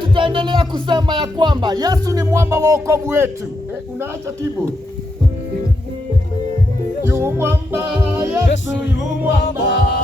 Tutaendelea kusema ya kwamba Yesu ni mwamba wa wokovu wetu. Unaacha kibo. Yu mwamba, Yesu yu mwamba.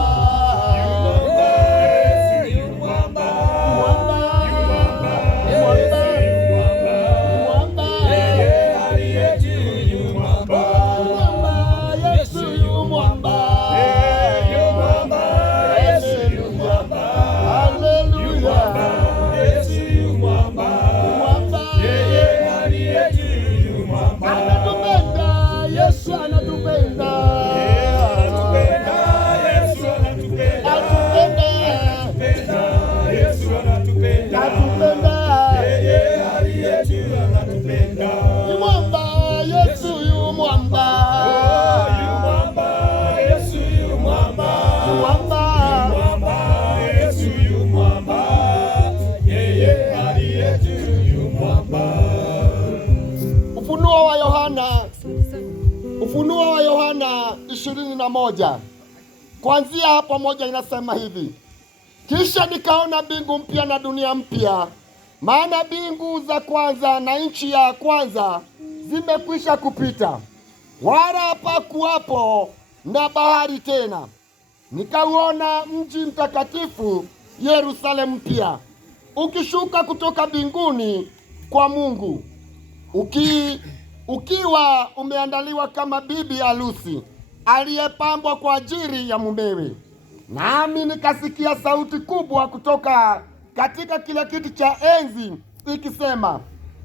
Ufunuo wa Yohana 21 kuanzia hapo moja inasema hivi: kisha nikaona mbingu mpya na dunia mpya, maana mbingu za kwanza na nchi ya kwanza zimekwisha kupita, wala hapakuwapo na bahari tena. Nikauona mji mtakatifu Yerusalemu mpya ukishuka kutoka mbinguni kwa Mungu, ukiwa umeandaliwa kama bibi harusi aliyepambwa kwa ajili ya mumewe. Nami nikasikia sauti kubwa kutoka katika kile kiti cha enzi ikisema,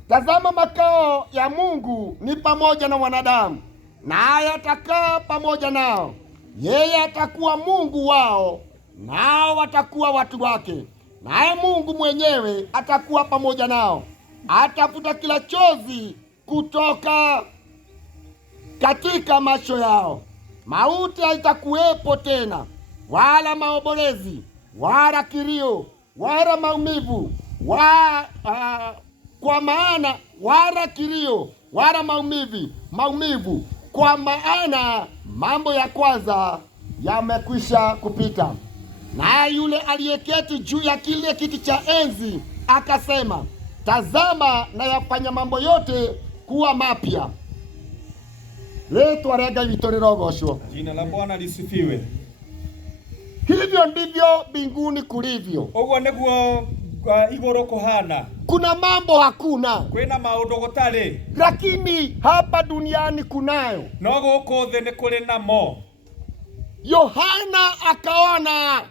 tazama, makao ya Mungu ni pamoja na wanadamu, naye atakaa pamoja nao. Yeye atakuwa Mungu wao, nao watakuwa watu wake. Naye Mungu mwenyewe atakuwa pamoja nao, atafuta kila chozi kutoka katika macho yao. Mauti haitakuwepo tena, wala maombolezi, wala kilio, wala maumivu, kwa maana wala kilio, wala maumivu, kwa maana mambo ya kwanza yamekwisha kupita. naye yule aliyeketi juu ya kile kiti cha enzi akasema, tazama nayafanya mambo yote kuwa mapya. Letwa rega vitorogosho. Jina la Bwana lisifiwe. Hivyo ndivyo mbinguni kulivyo. Ogwo niguo igoro kuhana. Kuna mambo hakuna, kwina maundu gutari, lakini hapa duniani kunayo. No guku thi ni kuri namo. Yohana akaona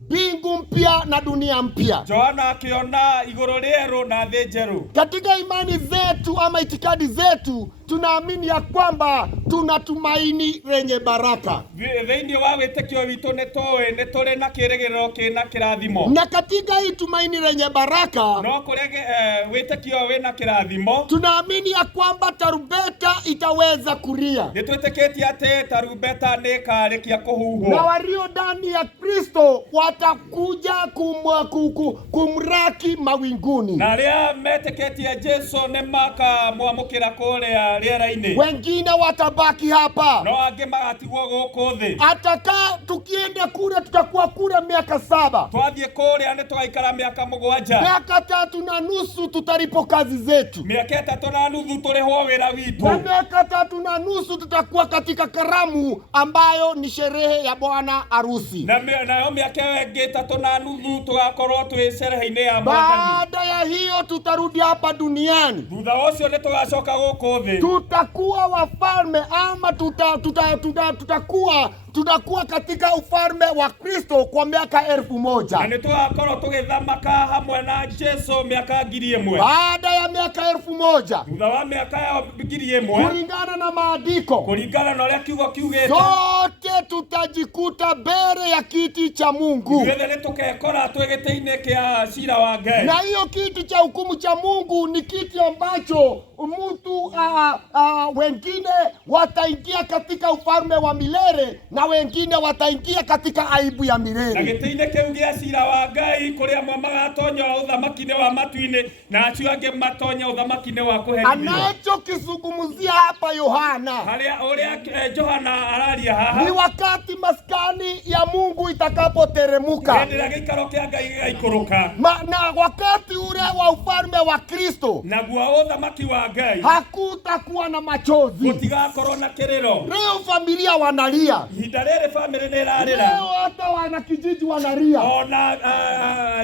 mbingu mpya na dunia mpya. Yohana akiona igoro rieru na thi njeru. Katika imani zetu ama itikadi zetu tunaamini ya kwamba tuna tumaini lenye baraka. Thĩinĩ wa wĩtĩkio witũ nĩ tũrĩ na kĩĩrĩgĩrĩro kĩna kĩrathimo. Na katika hii tumaini lenye baraka, no kũrĩ wĩtĩkio wĩna kĩrathimo, tunaamini ya kwamba tarumbeta itaweza kulia. Nĩtwĩtĩkĩtie atĩ tarumbeta nĩ ĩkarĩkia kũhuhwo. Na walio ndani ya Kristo watakuja kumraki mawinguni. Na arĩa metĩkĩtie Jesũ nĩ makamwamũkĩra kũrĩa rĩera-inĩ. Wengine watabaki hapa. No angĩ magatigwo gũkũ thĩ. Ataka tukienda kule tutakuwa kule miaka 7. Twathiĩ kũrĩa nĩ tũgaikara mĩaka 7. Miaka 3.5 tutalipo kazi zetu. Mĩaka 3.5 tũrĩhwo wĩra witũ. Na miaka 3.5 tutakuwa katika karamu ambayo ni sherehe ya bwana harusi. Nayo miaka ĩngĩ 3.5 tugakorwo twĩ sherehe-inĩ ya mwathani. Baada ya hiyo tutarudi hapa duniani. Thutha ũcio nĩ tũgacoka gũkũ thĩ. Tutakuwa wafalme ama tutakuwa katika ufalme wa Kristo kwa miaka 1000. Na nĩ tũgakorwo tũgĩthamaka hamwe na Jesũ miaka 1000. Baada ya miaka 1000, thutha wa miaka 1000, kulingana na maandiko, kulingana na ũrĩa kiugo kiugĩte, sote tutajikuta mbele ya kiti cha Mungu. Ithuothe nĩ tũkekora twĩ gĩtĩ-inĩ kĩa cira wa Ngai. Na hiyo kiti cha hukumu cha Mungu ni kiti ambacho mtu wengine wataingia katika ufalme wa milele na wengine wataingia katika aibu ya milele. Na gĩtĩ-inĩ kĩu gĩa cira wa Ngai kũrĩa amwe magatonya ũthamaki-inĩ wa matu-inĩ na acio angĩ matonya ũthamaki-inĩ wa kũherithio. Anachokizungumzia hapa Yohana, ũrĩa Johana araria haha, ni wakati maskani ya Mungu itakapoteremuka. Hĩndĩ ĩrĩa gĩikaro kĩa Ngai gĩgaikũrũka. Na wakati ule wa ufalme wa Kristo, naguo ũthamaki wa Ngai, hakutakuwa na machozi. Gũtigakorwo na kĩrĩro. Leo familia wanalia. Ihinda rĩrĩ famĩlĩ nĩ ĩrarĩra. Leo hata wana kijiji wanalia. Ona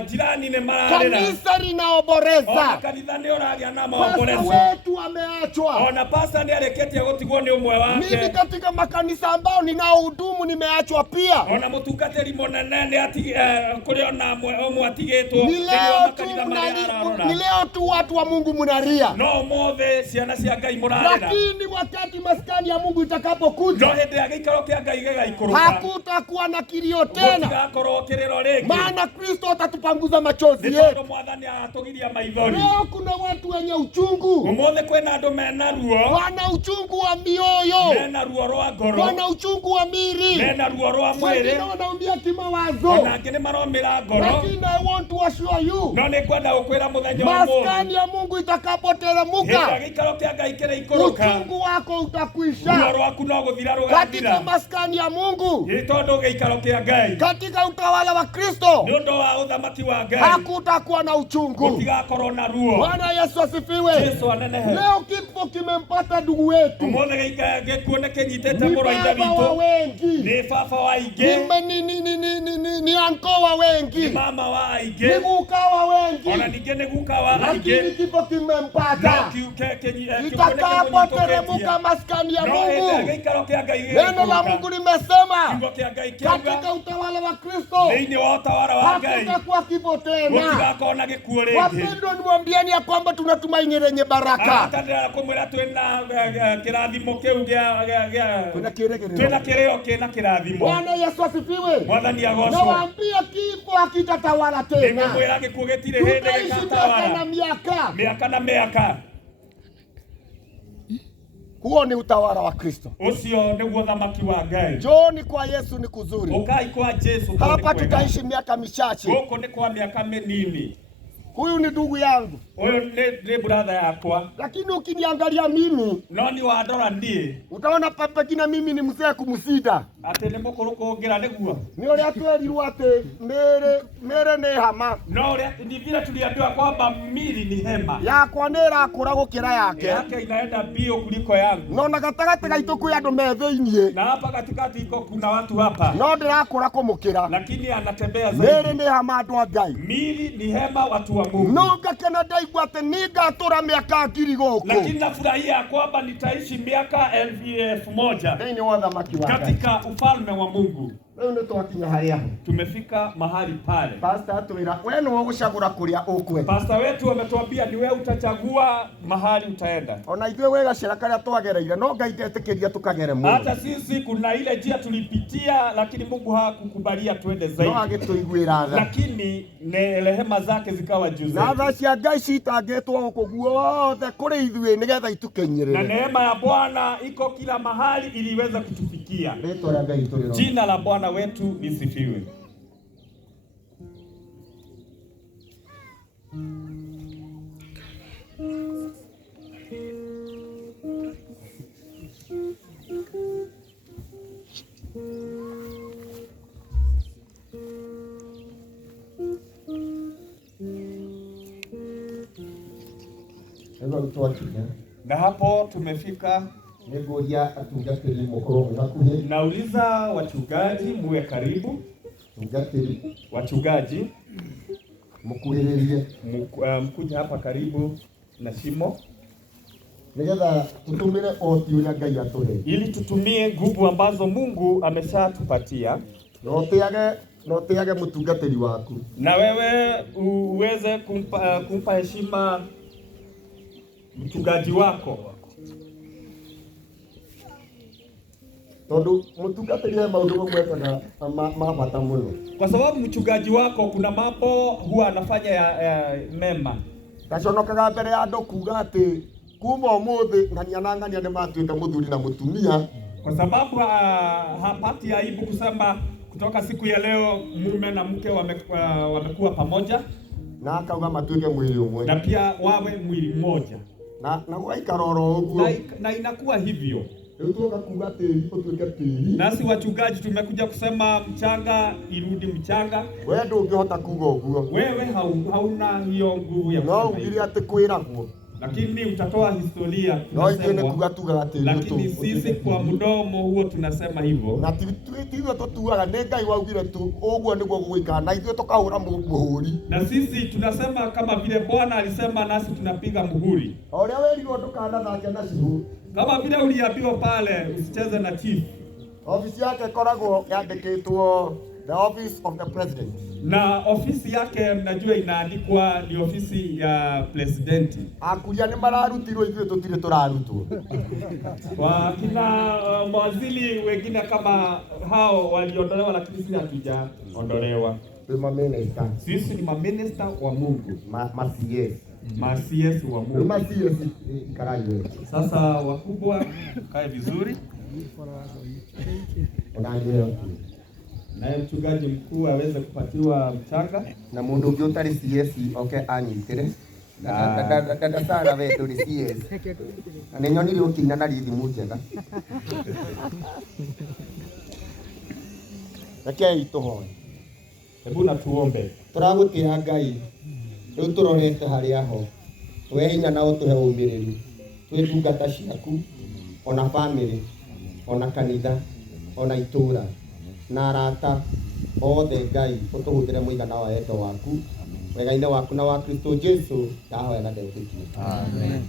jirani nĩ mararĩra. Kanisa linaomboleza. Ona kanitha nĩ ũragĩa na maombolezo. Pastor wetu ameachwa. Ona pastor nĩ arĩkĩtie gũtigwo nĩ ũmwe wake. Mimi katika makanisa ambao ninaohudumu nimeachwa pia. Ona mũtungatĩri mũnene nĩ kũrĩ ona ũmwe atigĩtwo. Ni leo tu watu wa Mungu munalia. No ũmũthĩ ciana cia Ngai mũrarĩra. Lakini wakati maskani ya Mungu itakapokuja, no hĩndĩ ya gĩikaro kĩa Ngai gĩgaikũrũka, hakutakuwa na kilio tena. Gũtigakorwo kĩrĩro rĩngĩ. Maana Kristo atatupanguza machozi yetu. Nĩ tondũ Mwathani atũgiria maithori. Leo kuna watu wenye uchungu. Ũmũthĩ kwĩna andũ mena ruo. Wana uchungu wa mioyo. Mena ruo rwa ngoro. Wana uchungu wa miri. Mena ruo rwa mwĩrĩ. Wengine wanaumia kimawazo. Ona angĩ nĩ maromĩra ngoro. Lakini I want to assure you, no nĩ kwenda gũkwĩra mũthenya wa ũmũthĩ, maskani ya Mungu itakapoteremuka, hĩndĩ ya gĩikaro kĩa Ngai kĩrĩikũrũka, uchungu wako utakwisha. ruo rwaku no gũthira rũgathira. Katika maskani ya Mungu, nĩ tondũ gĩikaro kĩa Ngai, katika utawala wa Kristo, nĩ ũndũ wa ũthamaki wa Ngai, hakutakuwa na uchungu. gũtigakorwo na ruo. Bwana Yesu asifiwe. Yesu anenehe. Leo kifo kimempata ndugu wetu. Ũmũthĩ gĩkuũ nĩ kĩnyitĩte Ni mũrũ wa ithe baba wa witũ. wengi. Nĩ baba wa aingĩ. Ni anko wa wengi. Ni mama wa aingĩ. Ni guka wa wengi. Ona ningĩ nĩ guka wa Lakini aingĩ. kifo kimempata. Itakapoteremuka maskani ya Mungu, neno la Mungu limesema katika utawala wa Kristo hakutakuwa kifo tena. Wapendwa, niwaambieni ya kwamba tuna tumaini lenye baraka. Bwana Yesu asifiwe. Nawaambia kifo hakitatawala tena. Tutaishi miaka na miaka. Huo ni utawala wa Kristo. Ucio nĩguo thamaki wa Ngai. Njooni kwa Yesu ni kuzuri. Ukai kwa Yesu. Hapa tutaishi miaka michache. Huko ni kwa miaka minini. Huyu ni ndugu yangu. Huyu ni brother yakwa. Lakini ukiniangalia mimi, no ni wadora ndiye, utaona pengine mimi ni mzee kumsida. ate nä må kå rå kå ngä ra nä guo nä å rä a twerirwo atä mä rä nä hama no ni vile tuliambiwa kwamba mili ni hema yakwa nä rakå ra gå kä ra yake inaenda bio kuliko yangu no na gatagatä gaitå kwä andå me thä-iniä na hapa katikati iko kuna watu hapa no ndä rakå ra kå må kä ra lakini anatembea mä rä zaidi nä hama andå a Ngai mili ni hema watu wa Mungu no ngakena ndaigua atä nä ngatå ra mä aka ngiri gå lakini kå nafurahia kwamba nitaishi miaka 1000 thä-inä wa thamaki wa Ngai katika ufalme wa Mungu. rä u nä twakinya harä a Tumefika mahali pale. pastor atwä ra we nä wo gå cagå ra kå rä a å kwenda Pasta wetu wametuambia ni wewe utachagua mahali utaenda. ona ithuä wä gacera karä a twagereire no Ngai ndetä kä ria tå kagere må Hata sisi kuna ile njia tulipitia, lakini Mungu hakukubalia tuende no zaidi, agä tå iguä ra tha lakini rehema zake zikawa juu na zaidi. tha cia Ngai citangä two gå kå guothe kå rä ithuä nä getha itå Na neema ya Bwana iko kila mahali ili iweze kutufikia. rä twa rä a Ngai tå rä ro Jina la Bwana wetu lisifiwe. Na hapo tumefika. nä ngå ria atungatä ri må korwo mwä hakuhä Nauliza wachungaji muwe karibu. tungatä ri Wachungaji må kuhä rä rie mkuja hapa karibu na shimo nä getha tå tå mä re oti å rä a Ngai atå he ili tutumie nguvu ambazo Mungu ameshatupatia, no tä age må tungatä ri waku na wewe uweze kumpa heshima mchungaji wako, tondå må tungatä ri he maå ndå mamwe kana ma bata må no kwa sababu mchungaji wako kuna mambo huwa anafanya ya mema. gaconokaga mbere ya andå kuga atä kuma å må thä ng'ania na ng'ania nä matuä ka må thuri na må tumia Kwa sababu hapati aibu kusema kutoka siku ya leo mume na mke wamekuwa pamoja, na akauga matuä ke mwä rä å mwe na pia wawe mwili mmoja, na gwaikara oro å guo na inakuwa hivyo. rä u tuoka kuga tä ri å tuä ke tä ri Nasi wachungaji tumekuja kusema mchanga irudi mchanga. we ndå ngä hota kuga å guo Wewe hauna hiyo nguvu ya no kusema ugire hivyo, atä kwä ragwo lakini utatoa historia no ithuä nä tunasemwa, kuga tugaga tä ri lakini sisi kwa mdomo huo tunasema hivyo. na tithuä tå tuaga nä Ngai waugire å guo nä guo gå ikara na ithuä tå kahå ra må hå ri Na sisi tunasema kama vile Bwana alisema, nasi tunapiga muhuri. o rä a wä rirwo ndå kanathake na cihå Kama vile uliambiwa pale usicheze na chief, obici yake koragwo yandä kä two the office of the president na ofisi yake mnajua inaandikwa ni ofisi ya presidenti. akuria nä mararutirwo ithuä tå tirä tå rarutwo Kwa kina mawaziri wengine kama hao waliondolewa, lakini sisi hatujaondolewa. twä maminista Sisi ni maminista wa Mungu, macs ma-CS wa rä Mungu. macs ikarai wega Sasa wakubwa, kae vizuri, onanä naye mchungaji mkuu aweze kupatiwa mchanga. na må ndå å ngä å tarä cs oke anyitä re ndandasara we ndå rä cs na nä nyonire å kä ina na rithimu njega rekei tå hoe Hebu na tuombe. tå ragå tä ra Ngai rä u tå rorete harä aho we hinya na å tå he å mä rä ru twä ndungata ciaku ona bamä ona kanitha ona itå ra na arata othe Ngai å tå hå thä re må igana wa wendo waku wega-inä waku na wa Kristo Jesu ndahoya na ndegå kä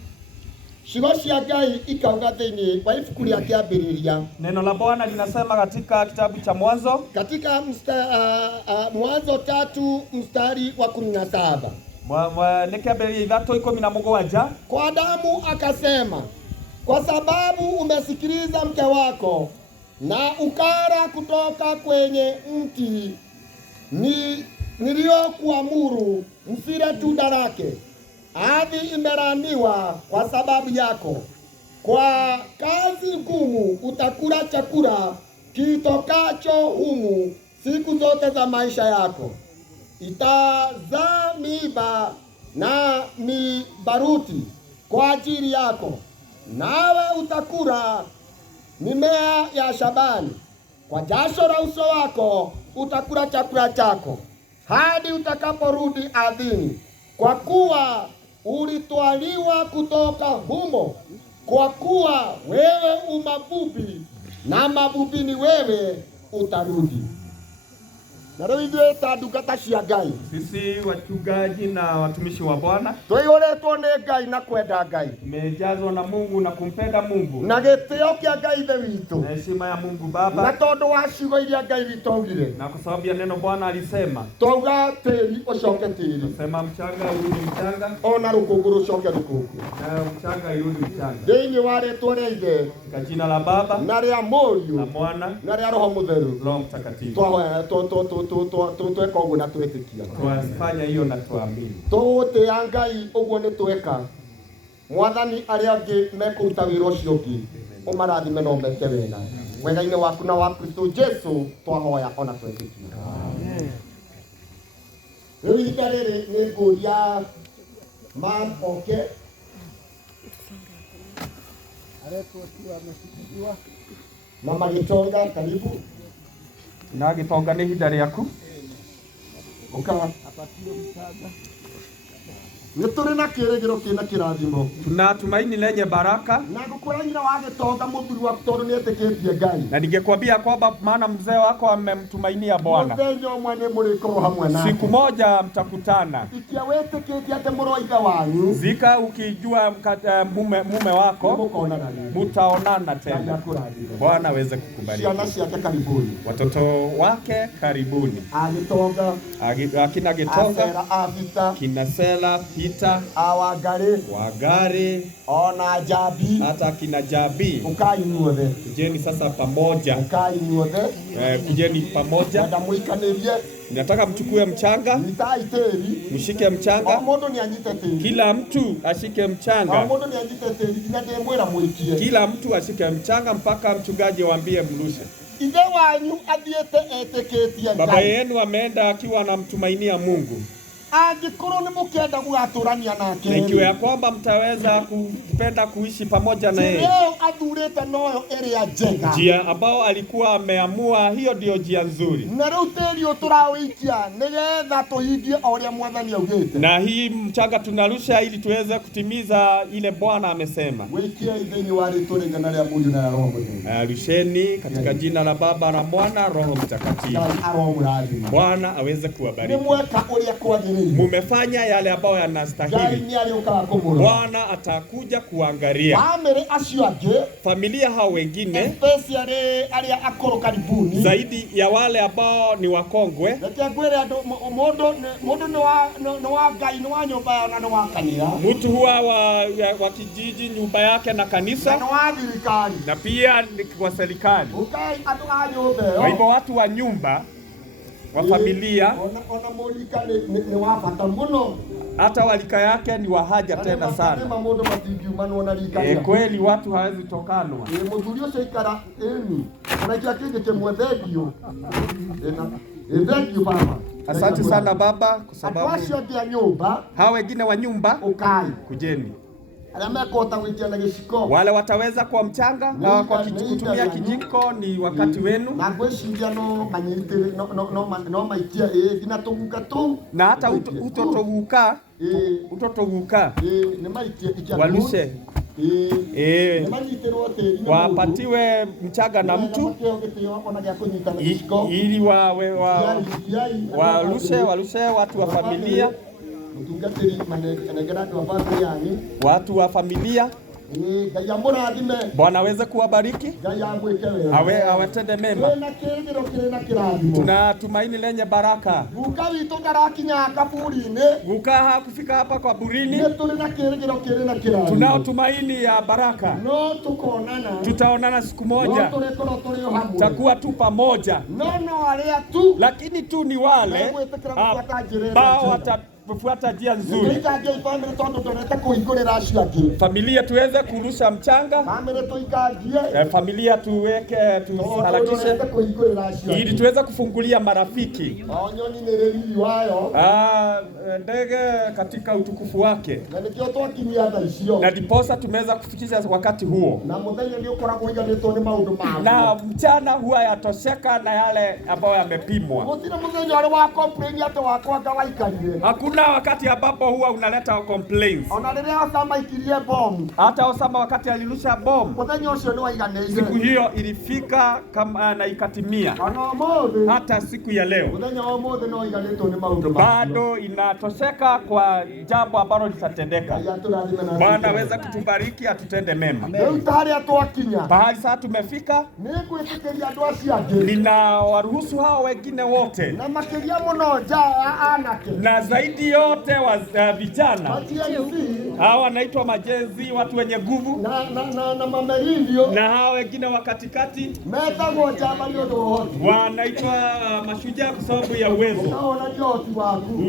ciugo cia Ngai ikauga thä-inä wa ibuku rä a kä ambä rä ria Neno la Bwana linasema katika kitabu cha Mwanzo katika Mwanzo 3 mstari wa 17 nikiambĩrĩria 3:17, kwa Adamu akasema, kwa sababu umesikiliza mke wako na ukara kutoka kwenye mti niliyokuamuru msile tunda lake, ardhi imelaniwa kwa sababu yako. Kwa kazi ngumu utakula chakula kitokacho humu siku zote za maisha yako. Itazaa miiba na mibaruti kwa ajili yako, nawe utakula mimea ya shambani. kwa jasho la uso wako utakula chakula chako hadi utakaporudi ardhini, kwa kuwa ulitwaliwa kutoka humo, kwa kuwa wewe umavuvi na mavuvini wewe utarudi. Na leo ithuĩ ta ndungata cia Ngai, sisi wachungaji na watumishi wa Bwana twĩyũrĩtwo nĩ Ngai na kwenda Ngai, tumejazwa na Mungu na kumpenda Mungu na gĩtĩo kĩa Ngai Ithe witũ, na heshima ya Mungu Baba, na tondũ wa ciugo iria Ngai witũ augire, na kwa sababu ya neno Bwana alisema, twauga tĩri ũcoke tĩri, sema mchanga urudi mchanga, ona rũkũngũ rũcoke rũkũngũ, na mchanga irudi mchanga, thĩinĩ wa rĩĩtwa rĩa Ithe kwa jina la Baba na rĩa Mũriũ na Mwana na rĩa Roho Mũtheru, Roho Mtakatifu. twahoya tweka ũguo na twĩtĩkia, Twafanya hiyo na tuamini. tũgũtĩa Ngai ũguo nĩ tweka. Mwathani arĩa angĩ mekũruta wĩra ũcio ũngĩ ũmarathime na ũmeke wega, wega-inĩ waku na wa Kristo Jesu twahoya ona twĩtĩkia. Rĩu ihinda rĩrĩ nĩ ngũria oke Mama Gitonga, karibu. Na Gitonga nĩ ihinda rĩaku. Ukawa nĩtũrĩ na kĩĩrĩgĩro kĩna kĩrathimo, tuna tumaini lenye baraka, na ngũkwĩra nyina wa Gitonga mũthuri waku tondũ nĩetĩkĩtie Ngai, na ningekwambia kwamba maana mzee wako amemtumainia Bwana. mũthenya ũmwe nĩ mũrĩkorwo hamwe nake, siku moja mtakutana. ikia wĩtĩkĩtie atĩ mũroiga wanyu Zika ukijua mume wako mũkonana rĩngĩ, mutaonana tena. Bwana aweze kukubariki. Ciana ciake karibuni, Watoto wake karibuni. Gitonga, Akina Gitonga, Asera, Avita, kina Sela, Peter, Wagari, ona Jabi, hata kina Jabi. ukai inyuothe, Kujeni sasa pamoja. ukai inyuothe, Kujeni pamoja. ndamuikanĩrie, Nataka mchukue mchanga, nyitai tĩri, mshike mchanga. mũndũ nĩanyite tĩri, Kila mtu ashike mchanga. mũndũ nĩanyite tĩri nginya ndĩmwĩra mũikie. Kila mtu ashike mchanga mpaka mchungaji waambie mrushe. Ithe wanyu athiĩte etĩkĩtie Baba Ngai. yenu ameenda akiwa anamtumainia Mungu. Angĩkorwo nĩ mũkĩenda gũgatũrania nake, Na ikiwa ya kwamba mtaweza kupenda kuishi pamoja na yeye, leo athurĩte noyo ĩrĩa njega, njia ambao alikuwa ameamua, hiyo ndio njia nzuri. na rĩu tĩri ũyũ tũrawĩikia nĩgetha tũhingie o ũrĩa Mwathani augĩte. Na hii mchanga tunarusha ili tuweze kutimiza ile Bwana amesema. Wĩikiei thĩinĩ wa rĩĩtwa rĩa Ithe na rĩa Mũriũ na rĩa Roho Mũtheru. Rusheni katika jina la Baba na Mwana Roho Mtakatifu. Ngai aromũrathima. Bwana aweze kuwabariki. Nĩmweka ũrĩa kwagĩrĩire. Mumefanya yale ambayo Ngai yanastahili. nĩarĩũkaga kũmũrora. Bwana atakuja kuangalia. Bamĩrĩ acio angĩ, Familia hao wengine, especially arĩa akũrũ karibuni, zaidi ya wale ambao ni wakongwe, reke ngwĩre andũ mũndũ nĩ wa Ngai, nĩ wa nyũmba na nĩ wa kanitha, mtu huwa wa kijiji, nyumba yake na kanisa, na nĩ wa thirikari, na pia ni kwa serikali. ukai andũ a nyũmba ĩyo. Kwa hivyo watu wa nyumba wa familia, ona mũrika nĩ wa bata mũno, hata walika yake ni wa haja tena sana. Mũndũ matingiumanwo na rika. Kweli watu hawezi tokanwa. Mũthuri ũcio ikara ĩni ũnaikia kĩngĩ kĩmwe thengio. Thengio baba. Asante sana baba, kwa sababu andũ acio angĩ a nyũmba, hao wengine wa nyumba, ukai kujeni. arĩa mekũhota gwĩtia na gĩciko, Wale wataweza kwa mchanga na kwa kutumia kijiko, ni wakati wenu. na ngwĩciria no manyitĩre no maikia nginya tũguka tũu, Na hata utotoguka nĩ maikie ikia walushe, wapatiwe mchanga na mtu ili walushe watu wa familia, watu wa familia. Bwana aweze kuwabariki, awatende mema. Tunatumaini lenye baraka. Guka hakufika hapa kwa burini. Tunao tumaini ya baraka. Tutaonana siku moja, tutakuwa tu pamoja, lakini tu ni wale ambao kufuata njia nzuri. Tuikangie family tondu ndorete kuhingurira acio angi. Familia tuweze kurusha mchanga. Family tuikangie. Familia tuweke tuharakishe ili tuweze kufungulia marafiki. Nyoni ni reli wayo. Ndege katika utukufu wake. Na nikio twakinyia tha icio. Na diposa tumeweza kufikisha wakati huo. Na muthenya ni ukoragwo iganitwo ni maundu ma. Na mchana huwa yatosheka na yale ambayo yamepimwa. Mutira muthenya uri wa complain ate wakwa ngawaikarire. Hakuna wakati ambapo huwa unaleta complaints. Ona riria Osama ikirie bomu. Hata Osama wakati alirusha bomu. Muthenya ucio ni waiganire. Siku hiyo ilifika kama na ikatimia. Hata siku ya leo. Muthenya wa mothe no iganitwo ni maundu ma. Bado inatosheka kwa jambo ambalo litatendeka. Bwana aweza kutubariki atutende mema. Bahali sasa tumefika. Ninawaruhusu hao wengine wote. Na zaidi yote wa vijana. Hao wanaitwa majenzi, watu wenye nguvu. Na hao wengine wa katikati. Wanaitwa mashujaa kwa sababu ya uwezo.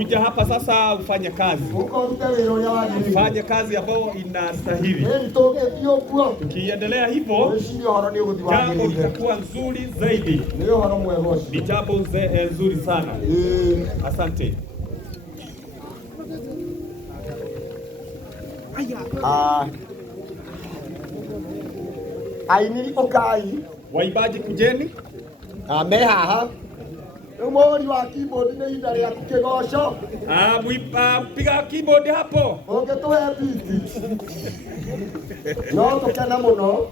Uja hapa sasa ufanye kazi. Ufanye kazi ambayo inastahili. Tukiendelea hivyo, jambo litakuwa nzuri zaidi. Ni jambo nzuri sana. Asante. Aini okai. Waibaji kujeni. Mehaha. Umori wa keyboard ni inda ya kukegosho. Piga keyboard hapo. Ongetuhe beat. No tukena muno.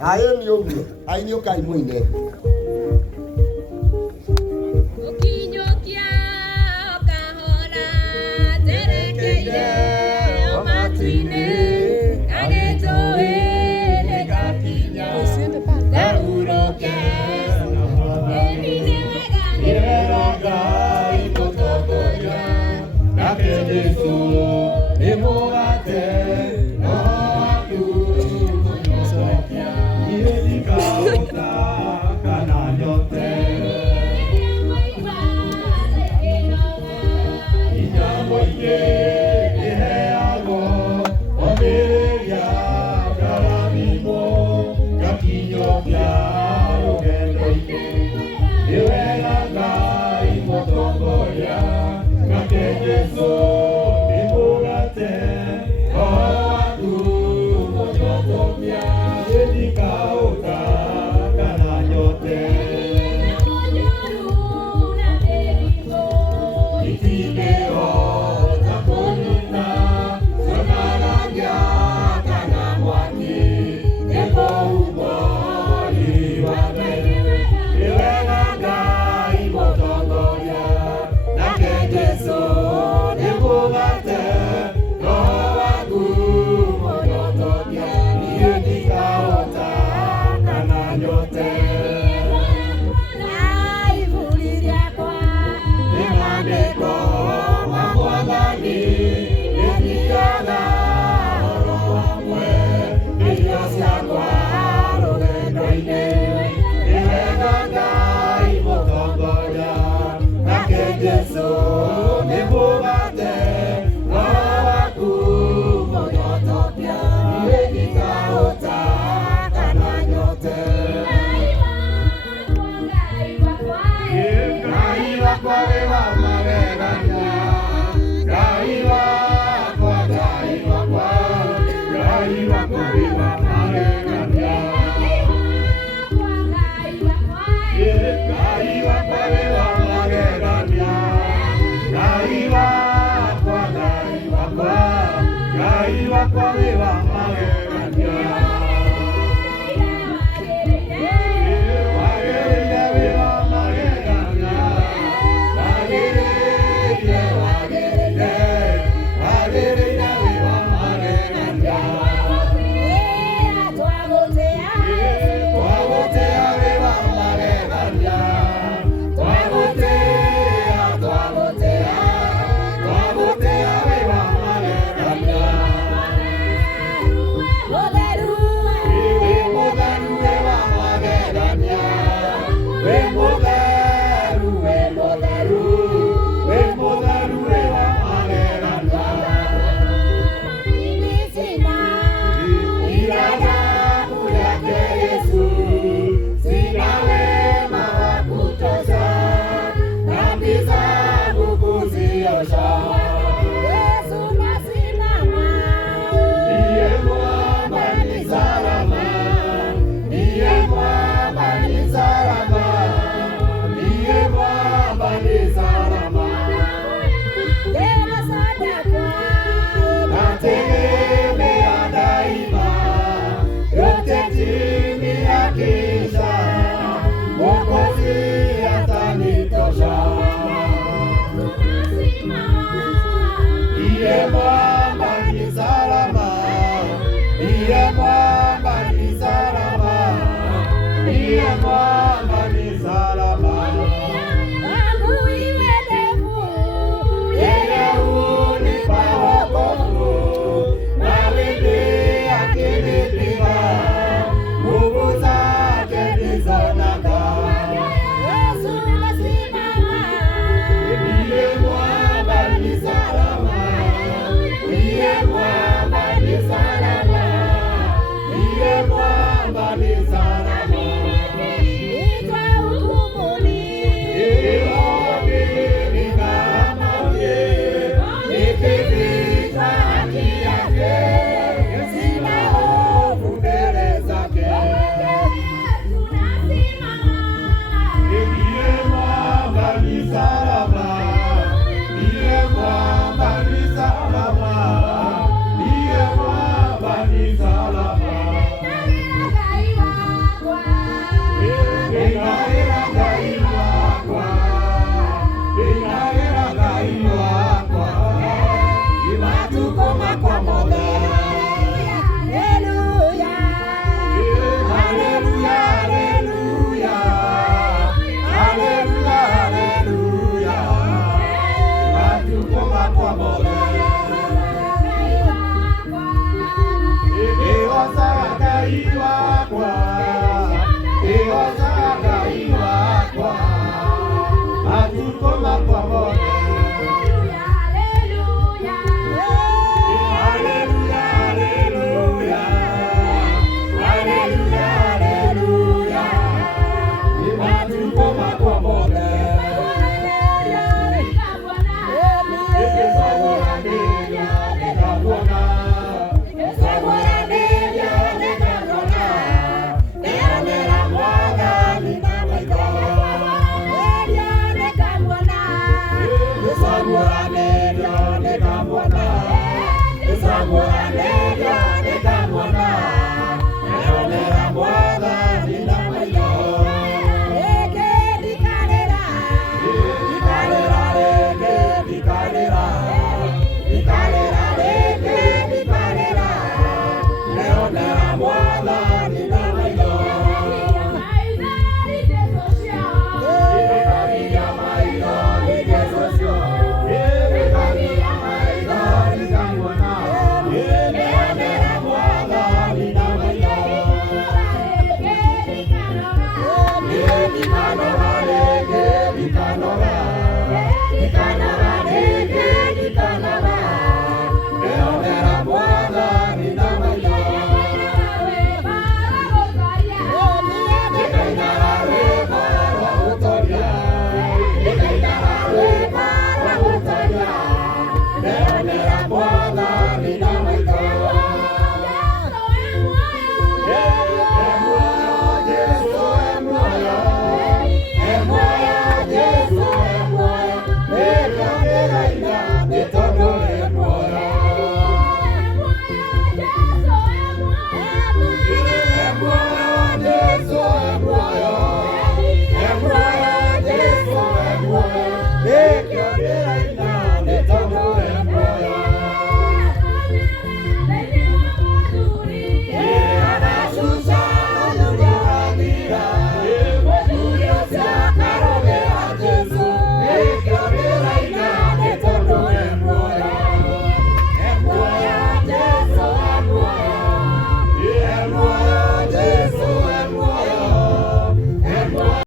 Ayo ni uguo. Aini okai muine. Ukinyokia okahona terekeire omatine kanetoe nekakinya dauroke. Bwana